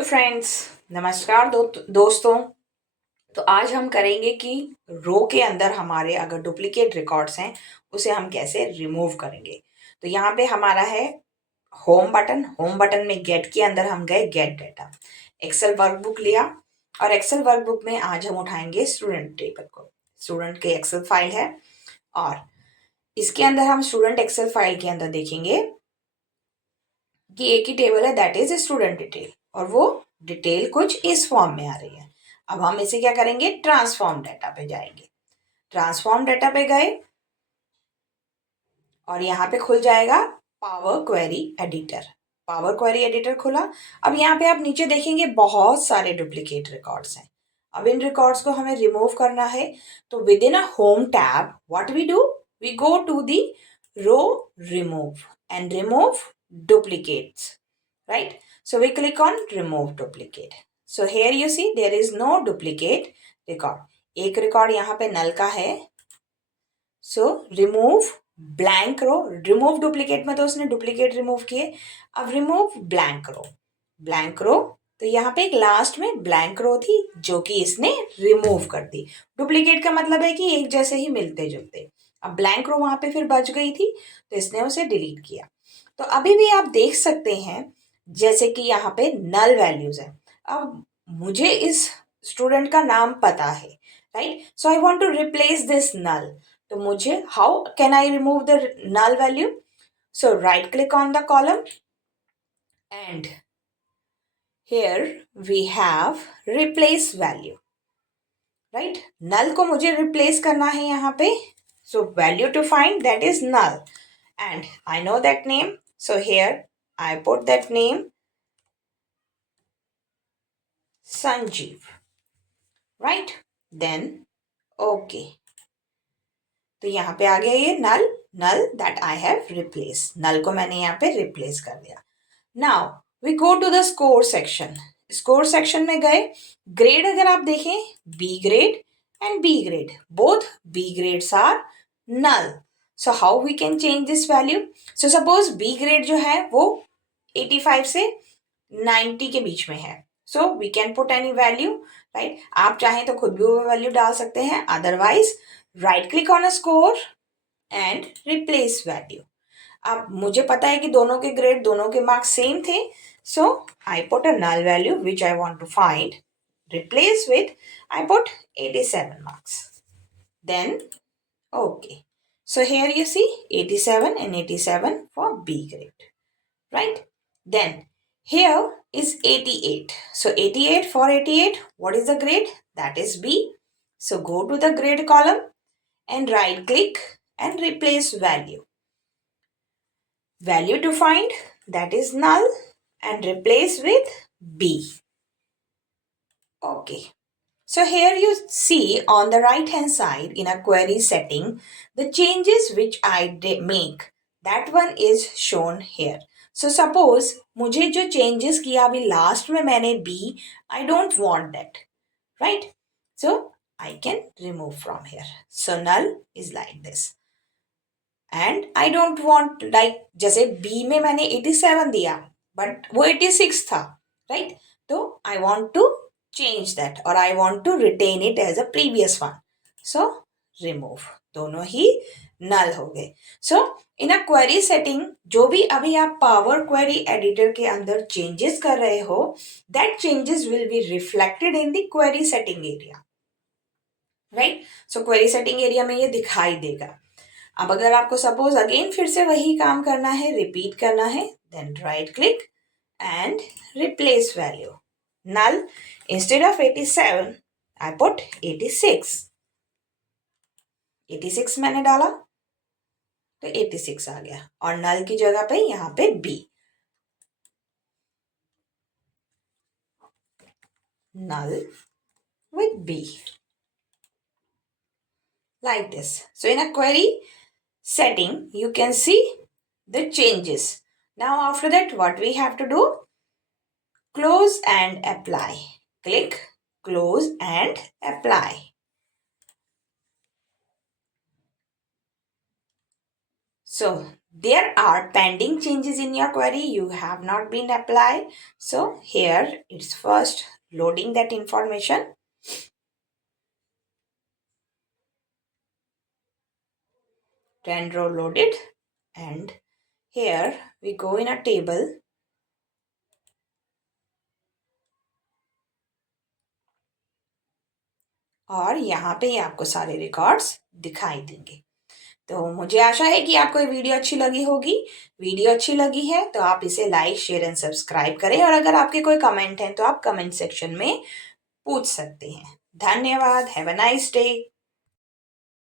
Hello friends, नमस्कार दोस्तों। तो आज हम करेंगे कि रो के अंदर हमारे अगर डुप्लीकेट रिकॉर्ड्स हैं उसे हम कैसे रिमूव करेंगे। तो यहाँ पे हमारा है होम बटन में गेट के अंदर हम गए गेट डाटा, एक्सेल वर्कबुक लिया और एक्सेल वर्कबुक में आज हम उठाएंगे स्टूडेंट टेबल को। स्टूडेंट के एक्सेल फाइल है और इसके अंदर हम स्टूडेंट एक्सेल फाइल के अंदर देखेंगे कि एक ही टेबल है, दैट इज स्टूडेंट डिटेल, और वो डिटेल कुछ इस फॉर्म में आ रही है। अब हम इसे क्या करेंगे, ट्रांसफॉर्म डाटा पे जाएंगे। ट्रांसफॉर्म डाटा पे गए और यहाँ पे खुल जाएगा power query editor. Power query editor खुला। अब यहाँ पे आप नीचे देखेंगे बहुत सारे डुप्लीकेट रिकॉर्ड्स हैं। अब इन रिकॉर्ड्स को हमें रिमूव करना है। तो within a home tab what we do, we go to the row remove and remove duplicates, right? So we click on remove duplicate. So here you see there is no duplicate record. एक record यहाँ पे नल का है। So remove blank row, remove duplicate में तो उसने duplicate remove किए। अब remove blank row, blank row तो यहाँ पे एक लास्ट में ब्लैंक रो थी जो कि इसने रिमूव कर दी। डुप्लीकेट का मतलब है कि एक जैसे ही मिलते जुलते। अब ब्लैंक रो वहां पे फिर बच गई थी तो इसने उसे डिलीट किया। तो अभी भी आप देख सकते हैं जैसे कि यहाँ पे नल वैल्यूज है। अब मुझे इस स्टूडेंट का नाम पता है, right? So I want to replace this null. तो मुझे how can I remove the null value? So right click on the column and here we have replace value, right? null को मुझे replace करना है यहाँ पे। so value to find, that is null, and I know that name, so here I put that name Sanjeev, right? then okay, तो यहाँ पे आ गया ये null that I have replaced। null को मैंने यहाँ पे replace कर दिया। Now we go to the score section. Score section में गए, ग्रेड अगर आप देखें B grade and B grade, both B grades are null. So how we can change this value? So suppose B grade जो है वो 85 से 90 के बीच में है। So we can put any value, right? आप चाहें तो खुद भी वो वैल्यू डाल सकते हैं, otherwise right click on a score and replace value. अब मुझे पता है कि दोनों के ग्रेड, दोनों के मार्क्स सेम थे, so I put a null value which I want to find, replace with I put 87 marks. Then okay, so here you see 87 and 87 for B grade, right? Then here is 88. So 88, for 88 what is the grade? That is B. So go to the grade column and right click and replace value to find, that is null, and replace with B. Okay. So here you see on the right hand side in a query setting, the changes which I make, that one is shown here. So suppose मुझे जो changes किया अभी last में मैंने B, I don't want that, right? So I can remove from here. So null is like this. And I don't want, like जैसे B में मैंने 87 दिया बट वो 86 था, राइट? तो I want to change that और I want to retain it as a previous one. So remove, दोनों ही नल हो गए। सो इन अ क्वेरी सेटिंग, जो भी अभी आप पावर क्वेरी एडिटर के अंदर चेंजेस कर रहे हो, that changes will be reflected in the query setting area, right? So query setting area में ये दिखाई देगा। अब अगर आपको सपोज अगेन फिर से वही काम करना है, रिपीट करना है, then right click and replace value. Null, instead of 87 I put 86। 86 मैंने डाला तो 86 आ गया और नल की जगह पे यहाँ पे B, null with B, like this. So in a query setting you can see the changes. Now after that what we have to do? Close and apply. Click close and apply. So There are pending changes in your query. You have not been applied. So here it's first loading that information. 10 row loaded, and here we go in a table. और यहाँ पे आपको सारे records दिखाई देंगे। तो मुझे आशा है कि आपको ये वीडियो अच्छी लगी होगी। वीडियो अच्छी लगी है तो आप इसे लाइक, शेयर एंड सब्सक्राइब करें, और अगर आपके कोई कमेंट हैं तो आप कमेंट सेक्शन में पूछ सकते हैं। धन्यवाद। Have a nice day.